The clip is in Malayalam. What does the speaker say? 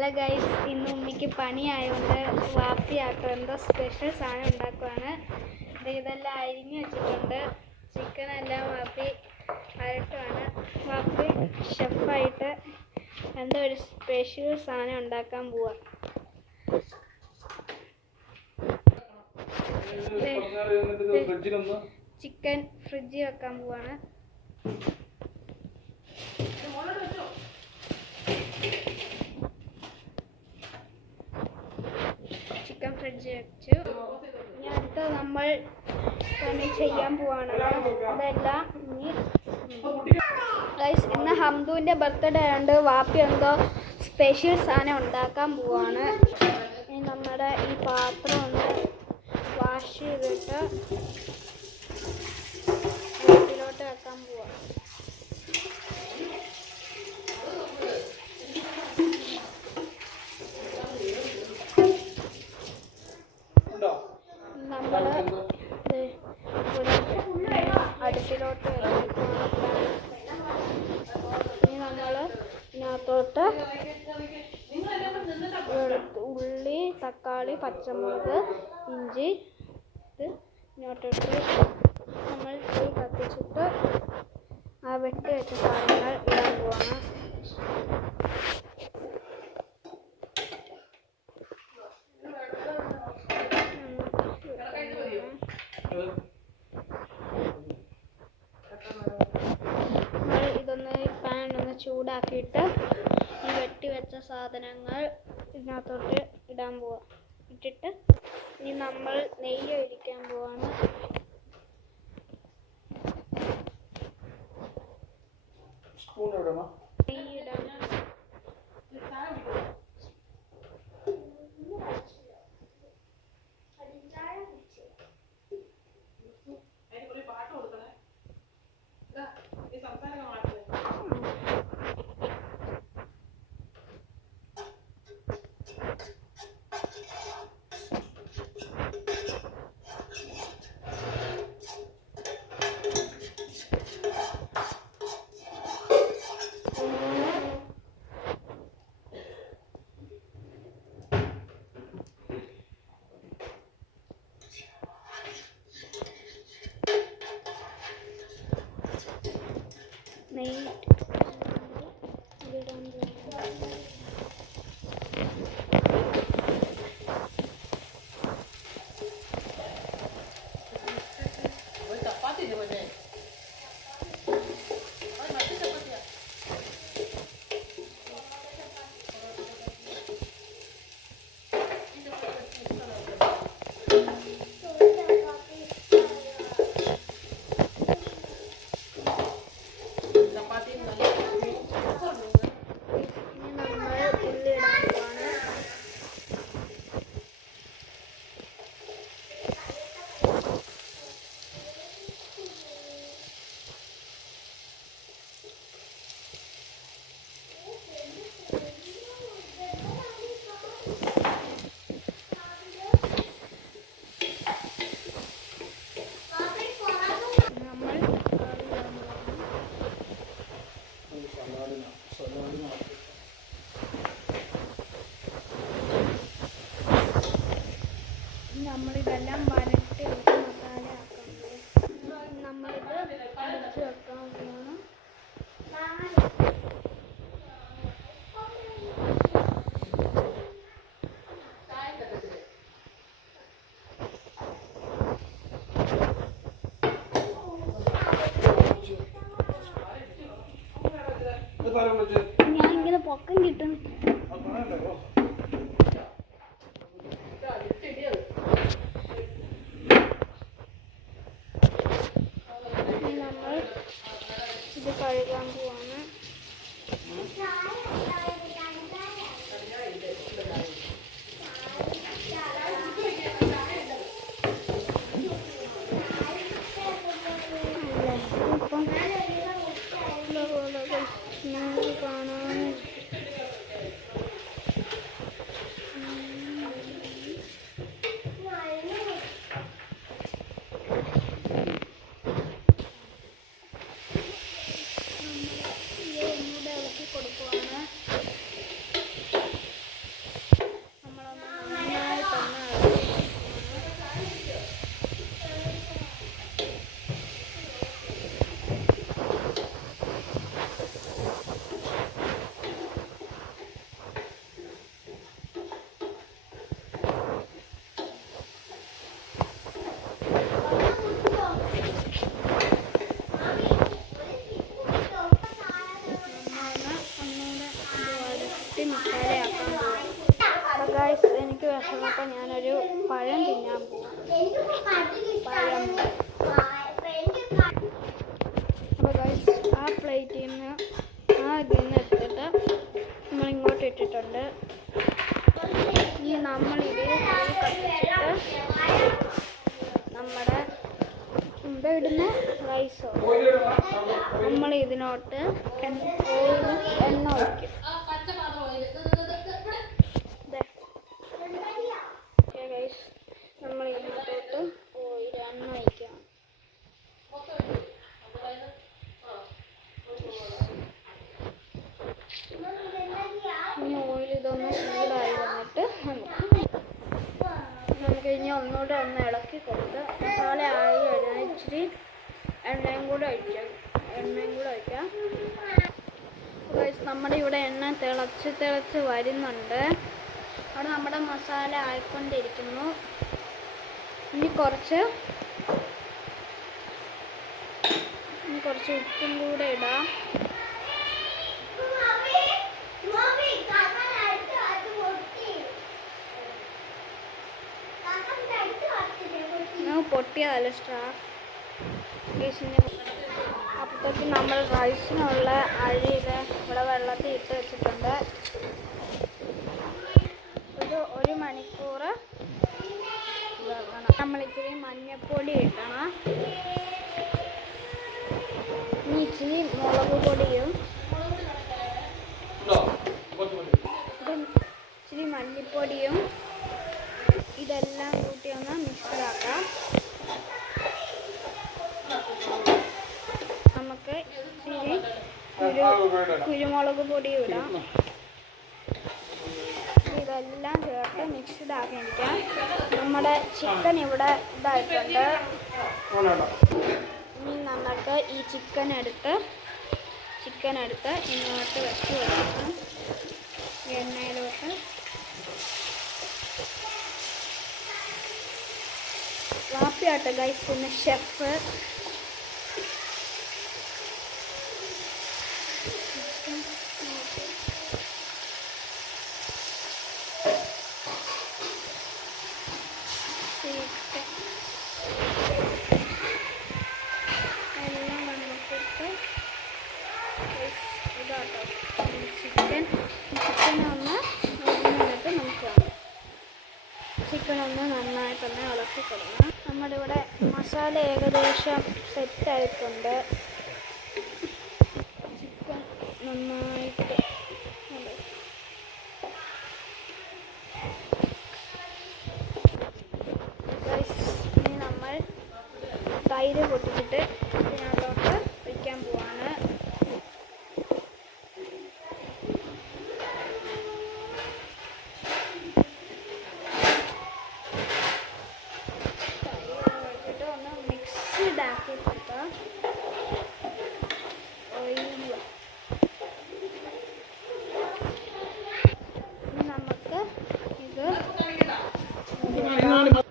ഹലോ ഗൈസ്, ഇന്ന് ഉമ്മിക്ക് പണിയായതുകൊണ്ട് വാപ്പിയാട്ടോ എന്തോ സ്പെഷ്യൽ സാധനം ഉണ്ടാക്കുവാണ്. ഇതെല്ലാം അരിഞ്ഞ് വെച്ചിട്ടുണ്ട്. ചിക്കനെല്ലാം വാപ്പി വരട്ടുവാണ്. വാപ്പി ഷെഫായിട്ട് എന്തോ ഒരു സ്പെഷ്യൽ സാധനം ഉണ്ടാക്കാൻ പോവാ. ചിക്കൻ ഫ്രിഡ്ജിൽ വെക്കാൻ പോവാണ്. ചിക്കൻ ഫ്രിഡ്ജിൽ വെച്ചു. ഇനി അടുത്ത നമ്മൾ പണി ചെയ്യാൻ പോവാണ്. അതെല്ലാം ഗൈസ്, ഇന്ന് ഹംദുവിൻ്റെ ബർത്ത്ഡേ ആയതുകൊണ്ട് വാപ്പി എന്തോ സ്പെഷ്യൽ സാധനം ഉണ്ടാക്കാൻ പോവാണ്. ഇനി നമ്മുടെ ഈ പാത്രം ഒന്ന് വാഷ് ചെയ്തിട്ട് വീട്ടിലോട്ട് വെക്കാൻ പോവാം. നമ്മൾ ഇവിടെ അടുപ്പിലോട്ട് വെച്ചിട്ടാണ്. ഇനി നമ്മൾ ഇതിനകത്തോട്ട് ഉള്ളി, തക്കാളി, പച്ചമുളക്, ഇഞ്ചി ഇത് ഇങ്ങോട്ടിട്ട് നമ്മൾ തീ കത്തിച്ചിട്ട് ആ വെട്ടി വെച്ച സാധനങ്ങൾ ഇടാൻ പോവാണ്. ഇതൊന്ന് പാനൊന്ന് ചൂടാക്കിയിട്ട് ഈ വെട്ടി വെച്ച സാധനങ്ങൾ ഇതിനകത്തോട്ട് ഇടാൻ പോവാം. ഇട്ടിട്ട് ഇനി നമ്മൾ നെയ്യ് ഒഴിക്കാൻ പോവാണ്. നെയ്യ് ഇടാൻ ആക്കാൻ പോവാം. അപ്പോൾ ഗൈസ് എനിക്ക് വിഷമപ്പോൾ ഞാനൊരു പഴം തിന്നാൻ പോവാം. പഴം. അപ്പോൾ ഗൈസ് ആ പ്ലേറ്റിൽ നിന്ന് ഇതിൽ നിന്ന് എടുത്തിട്ട് നമ്മളിങ്ങോട്ട് ഇട്ടിട്ടുണ്ട്. ഇനി നമ്മളിത് കത്തിച്ചിട്ട് നമ്മുടെ എന്താ ഇടുന്ന റൈസോ നമ്മൾ ഇതിനോട്ട് എണ്ണ ഒഴിക്കും. നമ്മൾ ഇതിനകത്തോട്ട് എണ്ണ ഒഴിക്കാം. ഇനി ഓയിൽ ഇതൊന്ന് ചൂടായി വന്നിട്ട് നമുക്ക് ഇനി ഒന്നുകൂടെ ഒന്ന് ഇളക്കി കൊടുത്ത് മസാല ആയി കഴിഞ്ഞാൽ ഇച്ചിരി എണ്ണയും കൂടെ ഒഴിക്കാം. നമ്മുടെ ഇവിടെ എണ്ണ തിളച്ച് വരുന്നുണ്ട്. അവിടെ നമ്മുടെ മസാല ആയിക്കൊണ്ടിരിക്കുന്നു. ഇനി കുറച്ച് ഉപ്പും കൂടെ ഇടാം. പൊട്ടിയതല്ല സ്ട്രാ. അപ്പോഴത്തേക്ക് നമ്മൾ റൈസിനുള്ള അരി ഇവിടെ വെള്ളത്തിൽ ഇട്ട് വെച്ചിട്ടുണ്ട്. ഒരു മണിക്കൂർ വെക്കണം. നമ്മളിച്ചിരി മഞ്ഞൾപ്പൊടി ഇടണം. ഇനി ഇച്ചിരി മുളക് പൊടിയും ഇച്ചിരി മല്ലിപ്പൊടിയും ഇതെല്ലാം കൂട്ടി ഒന്ന് മിക്സാക്കാം. നമുക്ക് ഇച്ചിരി കുരുമുളക് പൊടി ഇടാം. ഇതെല്ലാം ചേർത്ത് മിക്സ്ഡ് ആക്കിയിരിക്കാം. നമ്മുടെ ചിക്കൻ ഇവിടെ ഇതായിട്ടുണ്ട്. ഇനി നമുക്ക് ഈ ചിക്കൻ എടുത്ത് ഇങ്ങോട്ട് വെച്ച് കൊടുക്കണം എണ്ണയിലോട്ട്. വാപ്പിയാട്ടെ ഗൈസ് ഇന്ന് ഷെഫ്. എല്ലാം വന്നിട്ട് ഇതാട്ടോ ചിക്കൻ ഒന്ന് ഒന്നിട്ട് നമുക്ക് ചിക്കൻ ഒന്ന് നന്നായിട്ടൊന്ന് ഇളക്കി കൊടുക്കണം. നമ്മുടെ ഇവിടെ മസാല ഏകദേശം സെറ്റായിട്ടുണ്ട്. ചിക്കൻ നന്നായിട്ട് ഇനി നമ്മൾ തൈര് പൊട്ടിച്ചിട്ട് ഇതിനകത്തോട്ട് വയ്ക്കാൻ പോവാണ്. ഒന്ന് മിക്സ്ഡ് ആക്കി കൊടുക്കാം. നമുക്ക് ഇത് ഇതിനകത്ത്